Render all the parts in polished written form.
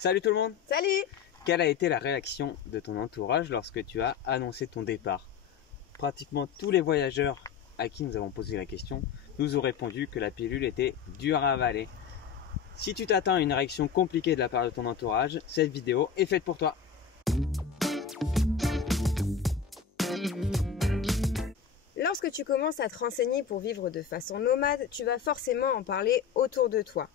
Salut tout le monde! Salut! Quelle a été la réaction de ton entourage lorsque tu as annoncé ton départ? Pratiquement tous les voyageurs à qui nous avons posé la question nous ont répondu que la pilule était dure à avaler. Si tu t'attends à une réaction compliquée de la part de ton entourage, cette vidéo est faite pour toi. Lorsque tu commences à te renseigner pour vivre de façon nomade, tu vas forcément en parler autour de toi.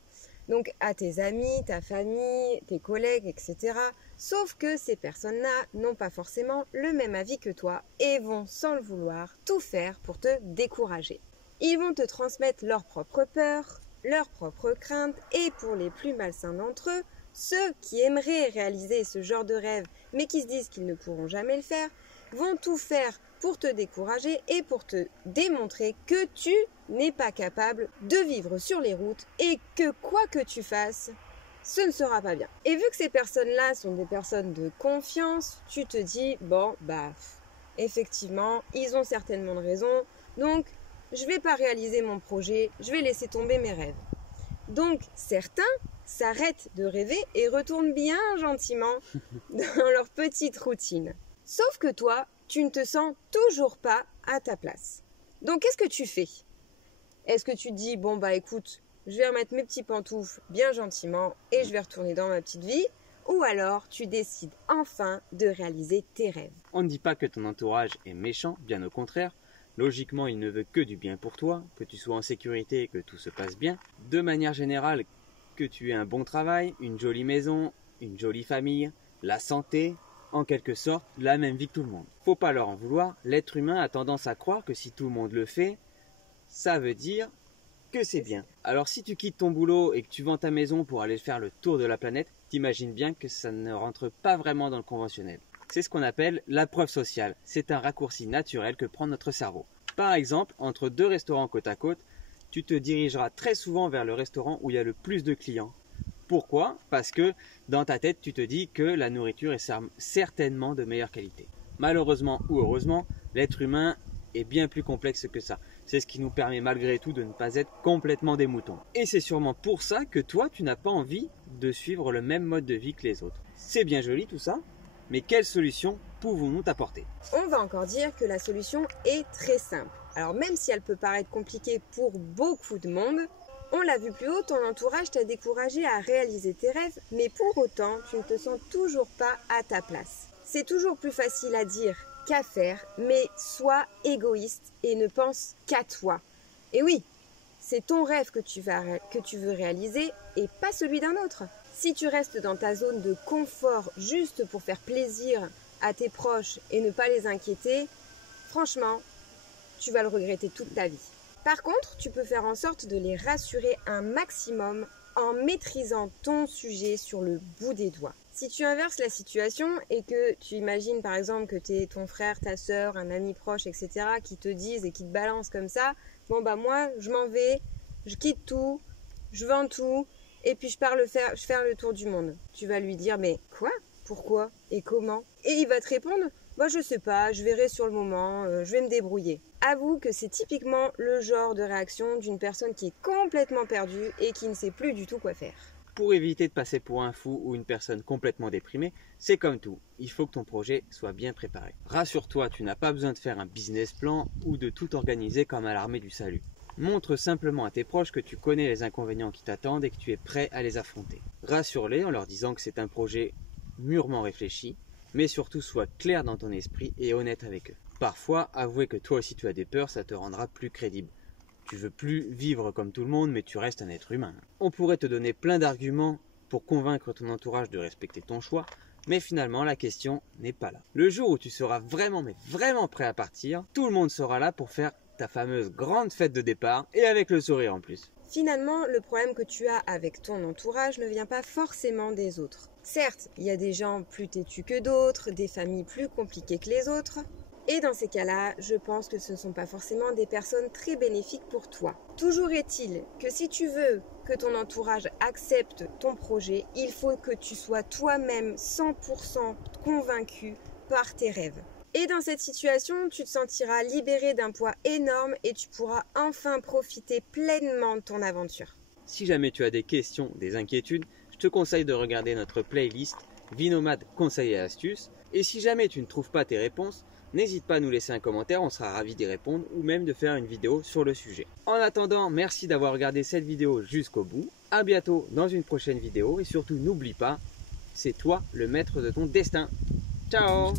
Donc à tes amis, ta famille, tes collègues, etc. Sauf que ces personnes-là n'ont pas forcément le même avis que toi et vont, sans le vouloir, tout faire pour te décourager. Ils vont te transmettre leurs propres peurs, leurs propres craintes et pour les plus malsains d'entre eux, ceux qui aimeraient réaliser ce genre de rêve mais qui se disent qu'ils ne pourront jamais le faire, vont tout faire pour te décourager et pour te démontrer que tu n'es pas capable de vivre sur les routes et que quoi que tu fasses, ce ne sera pas bien. Et vu que ces personnes-là sont des personnes de confiance, tu te dis, bon, effectivement, ils ont certainement raison, donc je vais pas réaliser mon projet, je vais laisser tomber mes rêves. Donc certains s'arrêtent de rêver et retournent bien gentiment dans leur petite routine. Sauf que toi, tu ne te sens toujours pas à ta place. Donc qu'est-ce que tu fais? Est-ce que tu te dis, bon écoute, je vais remettre mes petits pantoufles bien gentiment et je vais retourner dans ma petite vie? Ou alors tu décides enfin de réaliser tes rêves? On ne dit pas que ton entourage est méchant, bien au contraire. Logiquement, il ne veut que du bien pour toi, que tu sois en sécurité et que tout se passe bien. De manière générale, que tu aies un bon travail, une jolie maison, une jolie famille, la santé, en quelque sorte, la même vie que tout le monde. Faut pas leur en vouloir, l'être humain a tendance à croire que si tout le monde le fait, ça veut dire que c'est bien. Alors si tu quittes ton boulot et que tu vends ta maison pour aller faire le tour de la planète, t'imagines bien que ça ne rentre pas vraiment dans le conventionnel. C'est ce qu'on appelle la preuve sociale. C'est un raccourci naturel que prend notre cerveau. Par exemple, entre deux restaurants côte à côte, tu te dirigeras très souvent vers le restaurant où il y a le plus de clients. Pourquoi? Parce que dans ta tête, tu te dis que la nourriture est certainement de meilleure qualité. Malheureusement ou heureusement, l'être humain est bien plus complexe que ça. C'est ce qui nous permet malgré tout de ne pas être complètement des moutons. Et c'est sûrement pour ça que toi, tu n'as pas envie de suivre le même mode de vie que les autres. C'est bien joli tout ça, mais quelle solution pouvons-nous t'apporter? On va encore dire que la solution est très simple. Alors même si elle peut paraître compliquée pour beaucoup de monde, on l'a vu plus haut, ton entourage t'a découragé à réaliser tes rêves, mais pour autant, tu ne te sens toujours pas à ta place. C'est toujours plus facile à dire qu'à faire, mais sois égoïste et ne pense qu'à toi. Et oui, c'est ton rêve que tu veux réaliser et pas celui d'un autre. Si tu restes dans ta zone de confort juste pour faire plaisir à tes proches et ne pas les inquiéter, franchement, tu vas le regretter toute ta vie. Par contre, tu peux faire en sorte de les rassurer un maximum en maîtrisant ton sujet sur le bout des doigts. Si tu inverses la situation et que tu imagines par exemple que t'es ton frère, ta sœur, un ami proche, etc. qui te disent et qui te balancent comme ça, moi je m'en vais, je quitte tout, je vends tout et puis je faire le tour du monde. Tu vas lui dire mais quoi? Pourquoi? Et comment? Et il va te répondre je sais pas, je verrai sur le moment, je vais me débrouiller. Avoue que c'est typiquement le genre de réaction d'une personne qui est complètement perdue et qui ne sait plus du tout quoi faire. Pour éviter de passer pour un fou ou une personne complètement déprimée, c'est comme tout, il faut que ton projet soit bien préparé. Rassure-toi, tu n'as pas besoin de faire un business plan ou de tout organiser comme à l'armée du salut. Montre simplement à tes proches que tu connais les inconvénients qui t'attendent et que tu es prêt à les affronter. Rassure-les en leur disant que c'est un projet mûrement réfléchi, mais surtout sois clair dans ton esprit et honnête avec eux. Parfois, avouer que toi aussi tu as des peurs, ça te rendra plus crédible. Tu veux plus vivre comme tout le monde, mais tu restes un être humain. On pourrait te donner plein d'arguments pour convaincre ton entourage de respecter ton choix, mais finalement la question n'est pas là. Le jour où tu seras vraiment prêt à partir, tout le monde sera là pour faire ta fameuse grande fête de départ et avec le sourire en plus. Finalement, le problème que tu as avec ton entourage ne vient pas forcément des autres. Certes, il y a des gens plus têtus que d'autres, des familles plus compliquées que les autres. Et dans ces cas-là, je pense que ce ne sont pas forcément des personnes très bénéfiques pour toi. Toujours est-il que si tu veux que ton entourage accepte ton projet, il faut que tu sois toi-même 100% convaincu par tes rêves. Et dans cette situation, tu te sentiras libéré d'un poids énorme et tu pourras enfin profiter pleinement de ton aventure. Si jamais tu as des questions, des inquiétudes, je te conseille de regarder notre playlist Vie nomade conseils et astuces. Et si jamais tu ne trouves pas tes réponses, n'hésite pas à nous laisser un commentaire, on sera ravis d'y répondre ou même de faire une vidéo sur le sujet. En attendant, merci d'avoir regardé cette vidéo jusqu'au bout. À bientôt dans une prochaine vidéo et surtout n'oublie pas, c'est toi le maître de ton destin. Ciao!